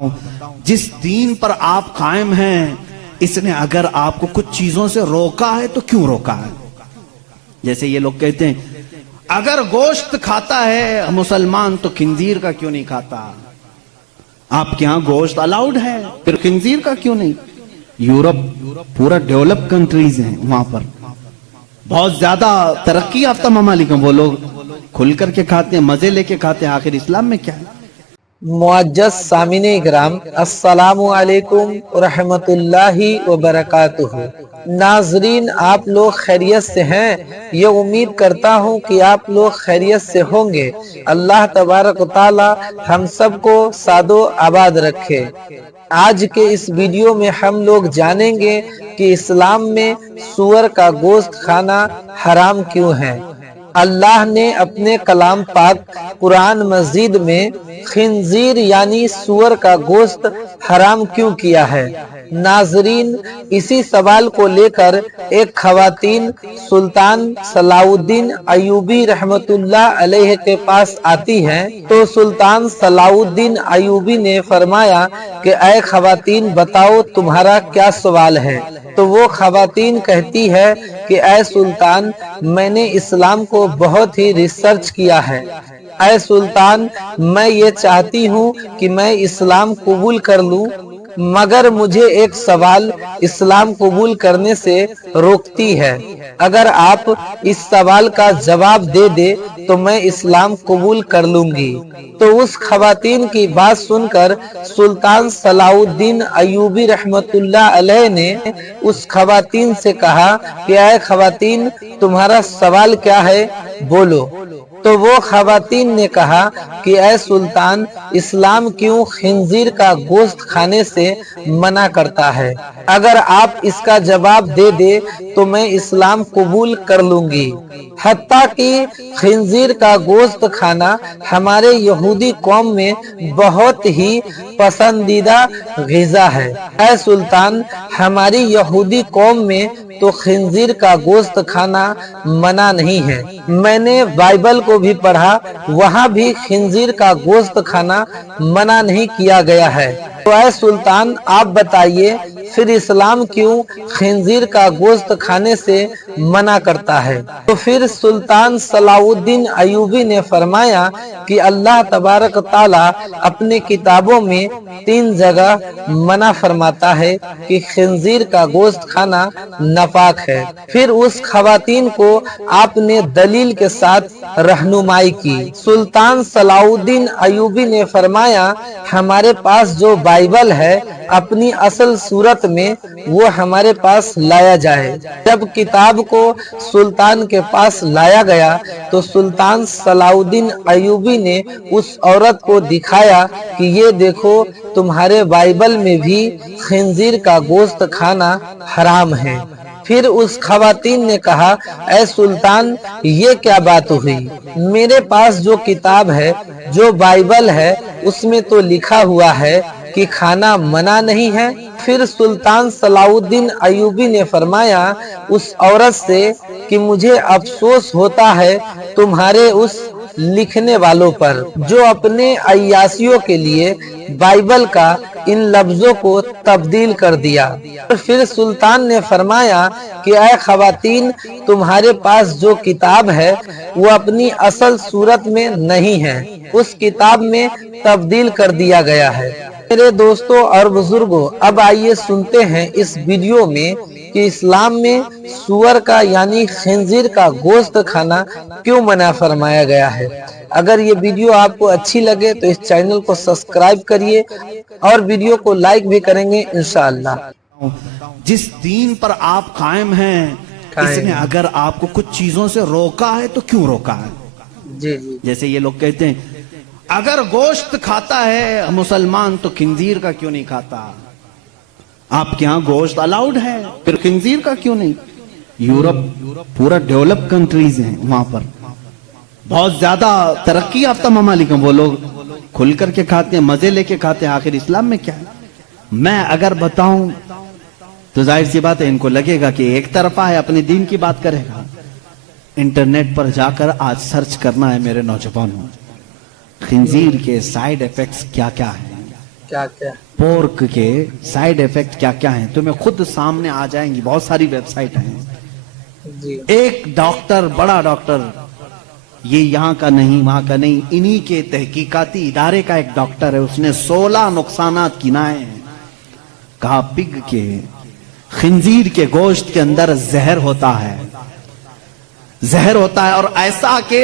जिस दीन पर आप कायम हैं, इसने अगर आपको कुछ चीजों से रोका है तो क्यों रोका है? जैसे ये लोग कहते हैं अगर गोश्त खाता है मुसलमान तो खिंजीर का क्यों नहीं खाता? आपके यहाँ गोश्त अलाउड है, फिर खिंजीर का क्यों नहीं? यूरोप पूरा डेवलप कंट्रीज हैं, वहां पर बहुत ज्यादा तरक्की याफ्ता ममालिक हैं, वो लोग खुल करके खाते हैं, मजे लेके खाते हैं। आखिर इस्लाम में क्या है? मुअज्जज़ सामिने इकराम, अस्सलामु अलैकुम रहमतुल्लाहि व बरकातुहू। नाजरीन, आप लोग खैरियत से हैं? ये उम्मीद करता हूँ कि आप लोग खैरियत से होंगे। अल्लाह तबारक व तआला हम सबको सादो आबाद रखे। आज के इस वीडियो में हम लोग जानेंगे कि इस्लाम में सूअर का गोश्त खाना हराम क्यों है। अल्लाह ने अपने कलाम पाक कुरान मजीद में खिंजीर यानी सूअर का गोश्त हराम क्यों किया है। नाजरीन, इसी सवाल को लेकर एक खवातीन सुल्तान सलाउद्दीन अयूबी रहमतुल्लाह अलैह के पास आती हैं, तो सुल्तान सलाउद्दीन अयूबी ने फरमाया कि ऐ खवातीन, बताओ तुम्हारा क्या सवाल है। तो वो खवातीन कहती है कि ऐ सुल्तान, मैंने इस्लाम को बहुत ही रिसर्च किया है। ऐ सुल्तान, मैं ये चाहती हूँ कि मैं इस्लाम कबूल कर लूँ, मगर मुझे एक सवाल इस्लाम कबूल करने से रोकती है। अगर आप इस सवाल का जवाब दे दे तो मैं इस्लाम कबूल कर लूंगी। तो उस खवातीन की बात सुनकर सुल्तान सलाउद्दीन अयूबी रहमतुल्लाह अलैह ने उस खवातीन से कहा कि ऐ खवातीन, तुम्हारा सवाल क्या है, बोलो। तो वो खवातीन ने कहा कि ऐ सुल्तान, इस्लाम क्यों खिंजीर का गोश्त खाने से मना करता है? अगर आप इसका जवाब दे दे तो मैं इस्लाम कबूल कर लूंगी। हत्ता कि खिंजीर का गोश्त खाना हमारे यहूदी कौम में बहुत ही पसंदीदा ग़िज़ा है। ऐ सुल्तान, हमारी यहूदी कौम में तो खिंजीर का गोश्त खाना मना नहीं है। मैंने बाइबल को भी पढ़ा, वहाँ भी खिंजीर का गोश्त खाना मना नहीं किया गया है। तो ऐ सुल्तान, आप बताइए फिर इस्लाम क्यों खिंजीर का गोश्त खाने से मना करता है? तो फिर सुल्तान सलाउद्दीन अयूबी ने फरमाया कि अल्लाह तबारक ताला अपने किताबों में 3 जगह मना फरमाता है कि खिंजीर का गोश्त खाना नापाक है। फिर उस खवातीन को आपने दलील के साथ रहनुमाई की। सुल्तान सलाउद्दीन अयूबी ने फरमाया, हमारे पास जो बाइबल है अपनी असल सूरत में वो हमारे पास लाया जाए। जब किताब को सुल्तान के पास लाया गया तो सुल्तान सलाउद्दीन अयूबी ने उस औरत को दिखाया कि ये देखो, तुम्हारे बाइबल में भी खिंजीर का गोश्त खाना हराम है। फिर उस खवातीन ने कहा, ऐ सुल्तान, ये क्या बात हुई? मेरे पास जो किताब है, जो बाइबल है, उसमें तो लिखा हुआ है कि खाना मना नहीं है। फिर सुल्तान सलाउद्दीन अयूबी ने फरमाया उस औरत से कि मुझे अफसोस होता है तुम्हारे उस लिखने वालों पर, जो अपने अय्यासियों के लिए बाइबल का इन लफ्जों को तब्दील कर दिया। फिर सुल्तान ने फरमाया कि ऐ खवातीन, तुम्हारे पास जो किताब है वो अपनी असल सूरत में नहीं है, उस किताब में तब्दील कर दिया गया है। मेरे दोस्तों और बुजुर्गों, अब आइए सुनते हैं इस वीडियो में कि इस्लाम में सूअर का यानी खिंजीर का गोश्त खाना क्यों मना फरमाया गया है। अगर ये वीडियो आपको अच्छी लगे तो इस चैनल को सब्सक्राइब करिए और वीडियो को लाइक भी करेंगे इंशाअल्लाह। जिस दीन पर आप कायम हैं, इसने अगर आपको कुछ चीजों से रोका है तो क्यों रोका है? जी। जैसे ये लोग कहते हैं अगर गोश्त खाता है मुसलमान तो खिंजीर का क्यों नहीं खाता? आपके यहाँ गोश्त अलाउड है, फिर खिंजीर का क्यों नहीं? यूरोप पूरा डेवलप कंट्रीज हैं, वहां पर बहुत ज्यादा तरक्की याफ्ता ममालिक हैं, वो लोग खुल करके खाते हैं, मजे लेके खाते हैं। आखिर इस्लाम में क्या है? मैं अगर बताऊं तो जाहिर सी बात है इनको लगेगा कि एक तरफा है, अपने दीन की बात करेगा। इंटरनेट पर जाकर आज सर्च करना है मेरे नौजवानों, खिंजीर के साइड इफेक्ट्स क्या क्या है, क्या क्या? पोर्क के साइड इफेक्ट क्या क्या हैं तुम्हें खुद सामने आ जाएंगी, बहुत सारी वेबसाइट हैं। जी एक डॉक्टर, बड़ा डॉक्टर, ये यहाँ का नहीं वहां का नहीं, इन्हीं के तहकीकाती इदारे का एक डॉक्टर है, उसने 16 नुकसानात गिनाए हैं। कहा पिग के, खिंजीर के गोश्त के अंदर जहर होता है, जहर होता है, और ऐसा कि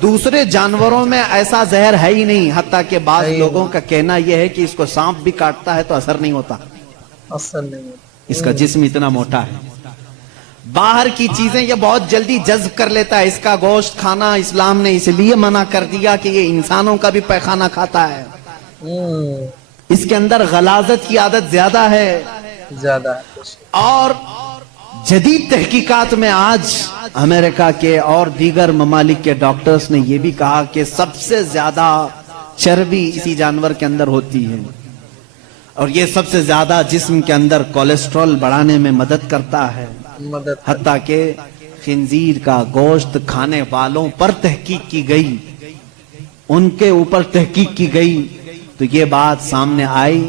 दूसरे जानवरों में ऐसा जहर है ही नहीं। हत्ता के बाद लोगों का कहना यह है कि इसको सांप भी काटता है तो असर नहीं होता, असर नहीं होता। इसका जिस्म इतना मोटा है। बाहर की चीजें ये बहुत जल्दी जज्ब कर लेता है। इसका गोश्त खाना इस्लाम ने इसलिए मना कर दिया कि ये इंसानों का भी पैखाना खाता है, इसके अंदर गलाजत की आदत ज्यादा है। ज्यादा। और जदीद तहकीकात में आज अमेरिका के और दीगर ममालिक के डॉक्टर्स ने यह भी कहा कि सबसे ज्यादा चर्बी इसी जानवर के अंदर होती है, और ये सबसे ज्यादा जिस्म के अंदर कोलेस्ट्रॉल बढ़ाने में मदद करता है। हत्ता के खिंजीर का गोश्त खाने वालों पर तहकीक की गई, उनके ऊपर तहकीक की गई, तो ये बात सामने आई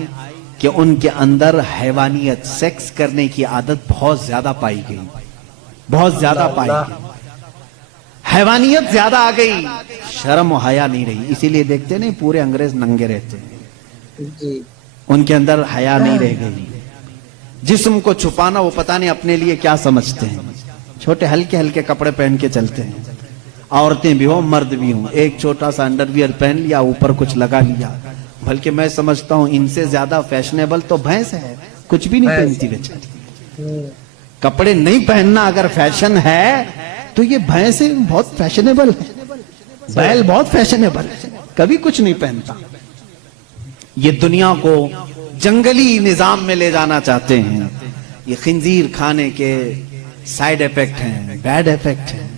कि उनके अंदर हैवानियत, सेक्स करने की आदत बहुत ज्यादा पाई गई, बहुत ज्यादा पाई गई, हैवानियत ज्यादा आ गई, शर्म और हया नहीं रही। इसीलिए देखते नहीं पूरे अंग्रेज नंगे रहते हैं जी। उनके अंदर हया नहीं रह गई। जिस्म को छुपाना वो पता नहीं अपने लिए क्या समझते हैं, छोटे हल्के हल्के कपड़े पहन के चलते हैं, औरतें भी हो मर्द भी हो, एक छोटा सा अंडरवियर पहन लिया, ऊपर कुछ लगा लिया। बल्कि मैं समझता हूं इनसे ज्यादा फैशनेबल तो भैंस है, कुछ भी नहीं पहनती बेचारी। कपड़े नहीं पहनना अगर फैशन है तो ये भैंस बहुत फैशनेबल है, बैल बहुत फैशनेबल है, कभी कुछ नहीं पहनता। ये दुनिया को जंगली निजाम में ले जाना चाहते हैं। ये खिंजीर खाने के साइड इफेक्ट हैं, बैड इफेक्ट हैं,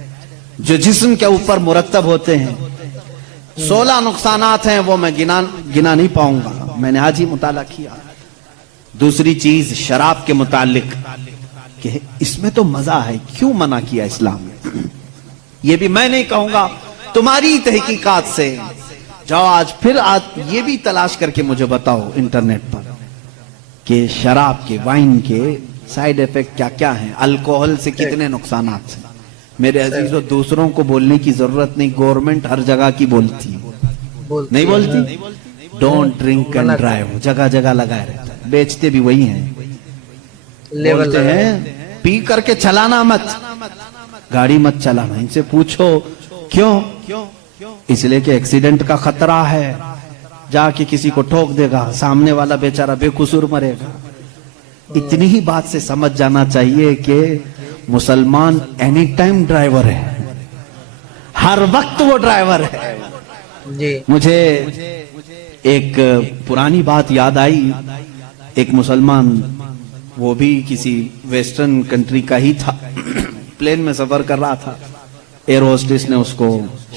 जो जिस्म के ऊपर मुरतब होते हैं। 16 नुकसानात हैं, वो मैं गिना नहीं पाऊंगा, मैंने आज ही मुताला किया। दूसरी चीज शराब के मुतालिक कि इसमें तो मजा है, क्यों मना किया इस्लाम ने? ये भी मैं नहीं कहूंगा, तुम्हारी तहकीकात से जाओ आज फिर ये भी तलाश करके मुझे बताओ इंटरनेट पर कि शराब के, वाइन के साइड इफेक्ट क्या क्या हैं, अल्कोहल से कितने नुकसानात हैं। मेरे अजीजों, दूसरों को बोलने की जरूरत नहीं, गवर्नमेंट हर जगह की बोलती है, नहीं बोलती? डोंट ड्रिंक एंड ड्राइव जगह जगह लगाए रहता है, बेचते भी वही हैं, बोलते हैं पी करके चलाना मत, गाड़ी मत चलाना। इनसे पूछो क्यों? इसलिए कि एक्सीडेंट का खतरा है, जाके किसी को ठोक देगा, सामने वाला बेचारा बेकसूर मरेगा। इतनी ही बात से समझ जाना चाहिए कि मुसलमान एनी टाइम ड्राइवर है, हर वक्त वो ड्राइवर है जी। मुझे एक पुरानी बात याद आई। एक मुसलमान, वो भी किसी वेस्टर्न कंट्री का ही था, प्लेन में सफर कर रहा था, एयर होस्टेस ने उसको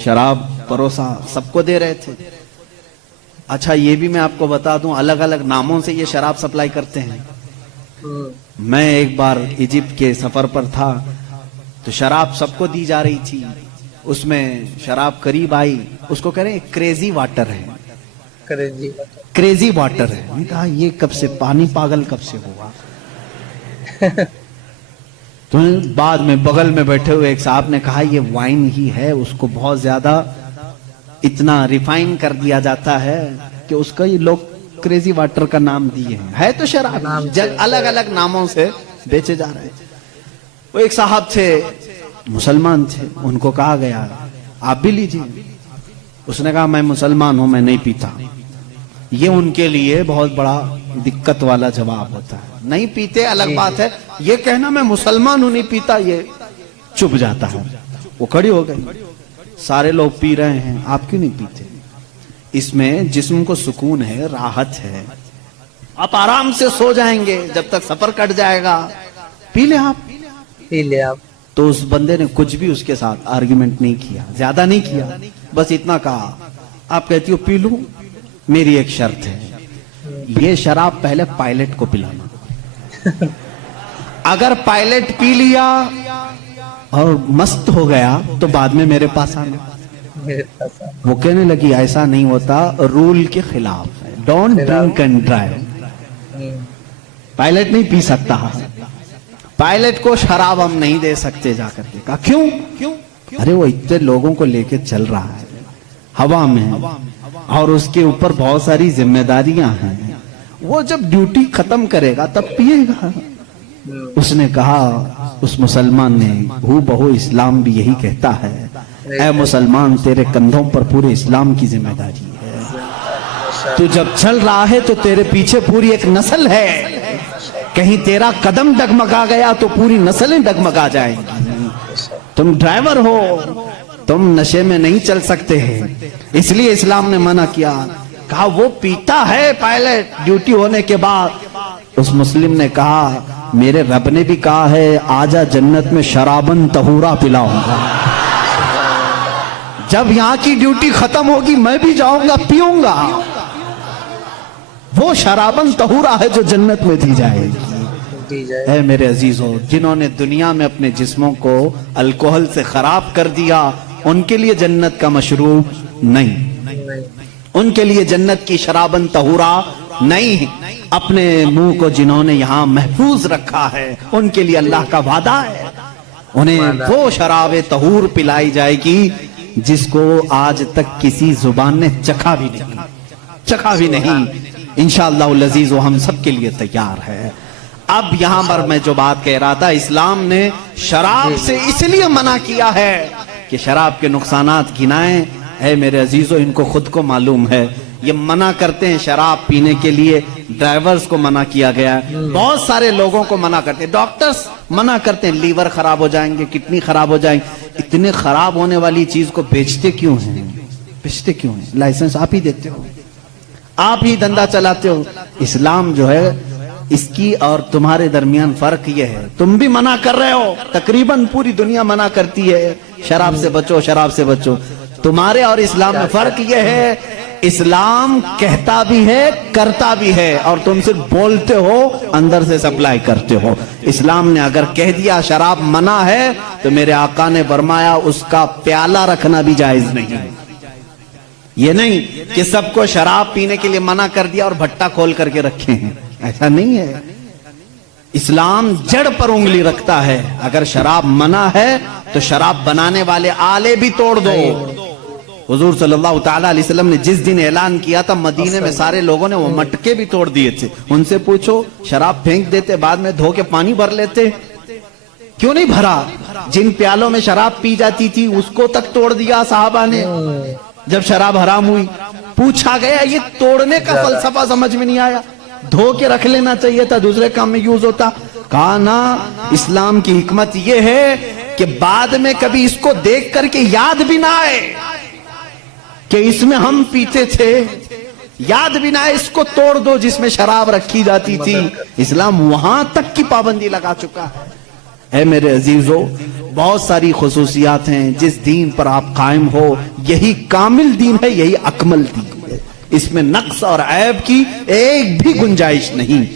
शराब परोसा, सबको दे रहे थे। अच्छा ये भी मैं आपको बता दूं, अलग अलग नामों से ये शराब सप्लाई करते हैं। मैं एक बार इजिप्ट के सफर पर था, तो शराब सबको दी जा रही थी, उसमें शराब करीब आई, उसको कह रहे हैं क्रेजी वाटर है, क्रेजी वाटर है। मैंने कहा ये कब से, पानी पागल कब से हुआ? तो बाद में बगल में बैठे हुए एक साहब ने कहा ये वाइन ही है, उसको बहुत ज्यादा इतना रिफाइन कर दिया जाता है कि उसका ये लोग क्रेजी वाटर का नाम दिए हैं, है तो शराब, अलग अलग नामों से बेचे जा रहे हैं। वो एक साहब थे, मुसलमान थे, उनको कहा गया आप भी लीजिए। उसने कहा मैं मुसलमान हूं, मैं नहीं पीता। ये उनके लिए बहुत बड़ा दिक्कत वाला जवाब होता है। नहीं पीते अलग बात है, ये कहना मैं मुसलमान हूं नहीं पीता, ये चुप जाता है। वो खड़ी हो गई, सारे लोग पी रहे हैं, आप क्यों नहीं पीते? इसमें जिस्म को सुकून है, राहत है, आप आराम से सो जाएंगे जब तक सफर कट जाएगा, पी ले आप, पी ले आप। तो उस बंदे ने कुछ भी उसके साथ आर्ग्यूमेंट नहीं किया, ज्यादा नहीं किया, बस इतना कहा आप कहती हो पी लूं, मेरी एक शर्त है, ये शराब पहले पायलट को पिलाना। अगर पायलट पी लिया और मस्त हो गया तो बाद में मेरे पास आना। वो कहने लगी ऐसा नहीं होता, रूल के खिलाफ है, don't drink and drive. Pilot नहीं पी सकता, पायलट को शराब हम नहीं दे सकते जाकर के। कहा क्यों? अरे वो इतने लोगों को लेके चल रहा है हवा में, और उसके ऊपर बहुत सारी जिम्मेदारियां हैं, वो जब ड्यूटी खत्म करेगा तब पिएगा। उसने कहा, उस मुसलमान ने, हू बहु इस्लाम भी यही कहता है, ऐ मुसलमान तेरे कंधों पर पूरे इस्लाम की जिम्मेदारी है। तू जब चल रहा है तो तेरे पीछे पूरी एक नस्ल है, कहीं तेरा कदम डगमगा गया तो पूरी नस्लें डगमगा जाएंगी। तुम ड्राइवर हो, तुम नशे में नहीं चल सकते हैं, इसलिए इस्लाम ने मना किया। कहा वो पीता है पायलट ड्यूटी होने के बाद। उस मुस्लिम ने कहा, मेरे रब ने भी कहा है, आजा जन्नत में शराबन तहूरा पिलाऊंगा। जब यहाँ की ड्यूटी खत्म होगी मैं भी जाऊंगा, पीऊंगा। वो शराबन तहूरा है जो जन्नत में दी जाएगी। है मेरे अजीजों, जिन्होंने दुनिया में अपने जिस्मों को अल्कोहल से खराब कर दिया, उनके लिए जन्नत का मशरूब नहीं, उनके लिए जन्नत की शराबन तहूरा नहीं है। अपने मुंह को जिन्होंने यहाँ महफूज रखा है, उनके लिए अल्लाह का वादा है, उन्हें वो शराब तहूर पिलाई जाएगी जिसको आज तक किसी जुबान ने चखा भी नहीं। इंशाअल्लाह लजीज हम सब के लिए तैयार है। अब यहां पर मैं जो बात कह रहा था, इस्लाम ने शराब से इसलिए मना किया है कि शराब के नुकसानात गिनाएं। है मेरे अजीजों, इनको खुद को मालूम है, ये मना करते हैं शराब पीने के लिए। ड्राइवर्स को मना किया गया है, बहुत सारे लोगों को मना करते हैं, डॉक्टर्स मना करते हैं, लीवर खराब हो जाएंगे, किडनी खराब हो जाएंगे। इतने खराब होने वाली चीज को बेचते क्यों हैं? लाइसेंस आप ही देते हो, आप ही धंधा चलाते हो। इस्लाम जो है इसकी और तुम्हारे दरमियान फर्क यह है, तुम भी मना कर रहे हो, तकरीबन पूरी दुनिया मना करती है शराब से बचो, शराब से बचो। तुम्हारे और इस्लाम में फर्क यह है, इस्लाम कहता भी है, करता भी है, और तुम सिर्फ बोलते हो, अंदर से सप्लाई करते हो। इस्लाम ने अगर कह दिया शराब मना है, तो मेरे आका ने फरमाया उसका प्याला रखना भी जायज नहीं। ये नहीं कि सबको शराब पीने के लिए मना कर दिया और भट्टा खोल करके रखे हैं, ऐसा नहीं है। इस्लाम जड़ पर उंगली रखता है। अगर शराब मना है तो शराब बनाने वाले आले भी तोड़ दो। हुजूर सल्लल्लाहु ताला अलैहि वसल्लम ने जिस दिन ऐलान किया था, मदीने में सारे लोगों ने वो मटके भी तोड़ दिए थे। उनसे पूछो, शराब फेंक देते, बाद में धो के पानी भर लेते, क्यों नहीं भरा? जिन प्यालों में शराब पी जाती थी उसको तक तोड़ दिया साहबा ने। जब शराब हराम हुई, पूछा गया, ये तोड़ने का फलसफा समझ में नहीं आया, धो के रख लेना चाहिए था, दूसरे काम में यूज होता। कहा ना, इस्लाम की हिकमत यह है कि बाद में कभी इसको देख करके याद भी ना आए कि इसमें हम पीते थे, याद भी ना आए, इसको तोड़ दो जिसमें शराब रखी जाती थी। इस्लाम वहां तक की पाबंदी लगा चुका है मेरे अजीजों। बहुत सारी खुसूसियात हैं, जिस दीन पर आप कायम हो यही कामिल दीन है, यही अकमल दीन है। इसमें नक्स और ऐब की एक भी गुंजाइश नहीं।